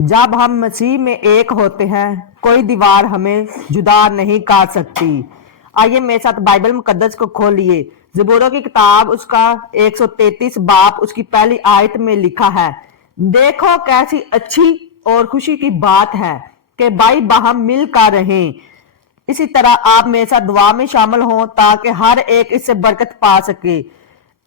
جب ہم مسیح میں ایک ہوتے ہیں کوئی دیوار ہمیں جدا نہیں کر سکتی۔ آئیے میرے ساتھ بائبل مقدس کو کھولیے۔ زبوروں کی کتاب اس کا 133 باب اس کی پہلی آیت میں لکھا ہے، دیکھو کیسی اچھی اور خوشی کی بات ہے کہ بھائی باہم مل کر رہیں۔ اسی طرح آپ میرے ساتھ دعا میں شامل ہوں تاکہ ہر ایک اس سے برکت پا سکے۔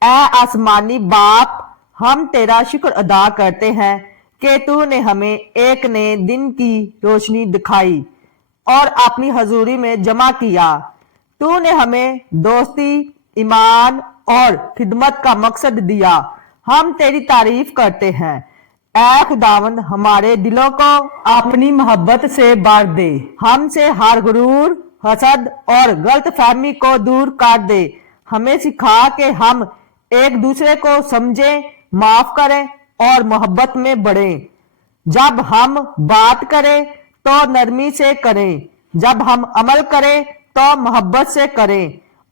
اے آسمانی باپ، ہم تیرا شکر ادا کرتے ہیں کہ تو نے ہمیں ایک نئے دن کی روشنی دکھائی اور اپنی حضوری میں جمع کیا۔ تو نے ہمیں دوستی، ایمان اور خدمت کا مقصد دیا۔ ہم تیری تعریف کرتے ہیں۔ اے خداوند، ہمارے دلوں کو اپنی محبت سے بھر دے۔ ہم سے ہر غرور، حسد اور غلط فہمی کو دور کر دے۔ ہمیں سکھا کہ ہم ایک دوسرے کو سمجھیں، معاف کریں اور محبت میں بڑھیں۔ جب ہم بات کریں تو نرمی سے کریں، جب ہم عمل کریں تو محبت سے کریں،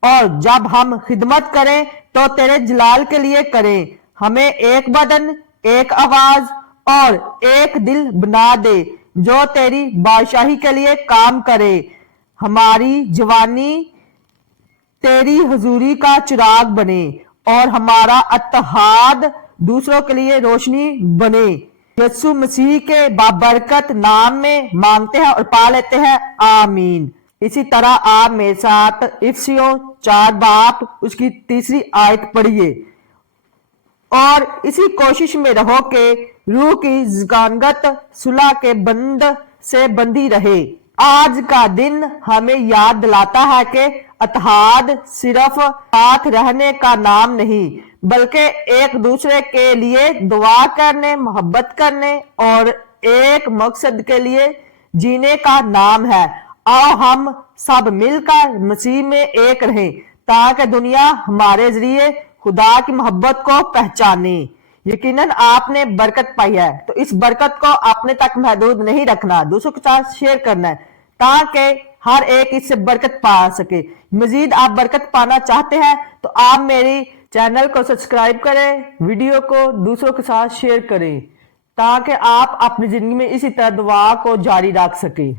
اور جب ہم خدمت کریں تو تیرے جلال کے لیے کریں۔ ہمیں ایک بدن، ایک آواز اور ایک دل بنا دے جو تیری بادشاہی کے لیے کام کرے۔ ہماری جوانی تیری حضوری کا چراغ بنے اور ہمارا اتحاد دوسروں کے لیے روشنی بنے۔ یسوع مسیح کے بابرکت نام میں مانگتے ہیں اور پا لیتے ہیں، آمین۔ اسی طرح آپ میرے ساتھ افسیوں 4 باب اس کی 3 آیت پڑھیے، اور اسی کوشش میں رہو کہ روح کی ذکانگت صلح کے بند سے بندھی رہے۔ آج کا دن ہمیں یاد دلاتا ہے کہ اتحاد صرف ساتھ رہنے کا نام نہیں بلکہ ایک دوسرے کے لیے دعا کرنے، محبت کرنے اور ایک مقصد کے لیے جینے کا نام ہے۔ آؤ ہم سب مل کر مسیح میں ایک رہیں تاکہ دنیا ہمارے ذریعے خدا کی محبت کو پہچانے۔ یقیناً آپ نے برکت پائی ہے تو اس برکت کو اپنے تک محدود نہیں رکھنا، دوسروں کے ساتھ شیئر کرنا ہے تاکہ ہر ایک اس سے برکت پا سکے۔ مزید آپ برکت پانا چاہتے ہیں تو آپ میری چینل کو سبسکرائب کریں، ویڈیو کو دوسروں کے ساتھ شیئر کریں تاکہ آپ اپنی زندگی میں اسی طرح دعا کو جاری رکھ سکیں۔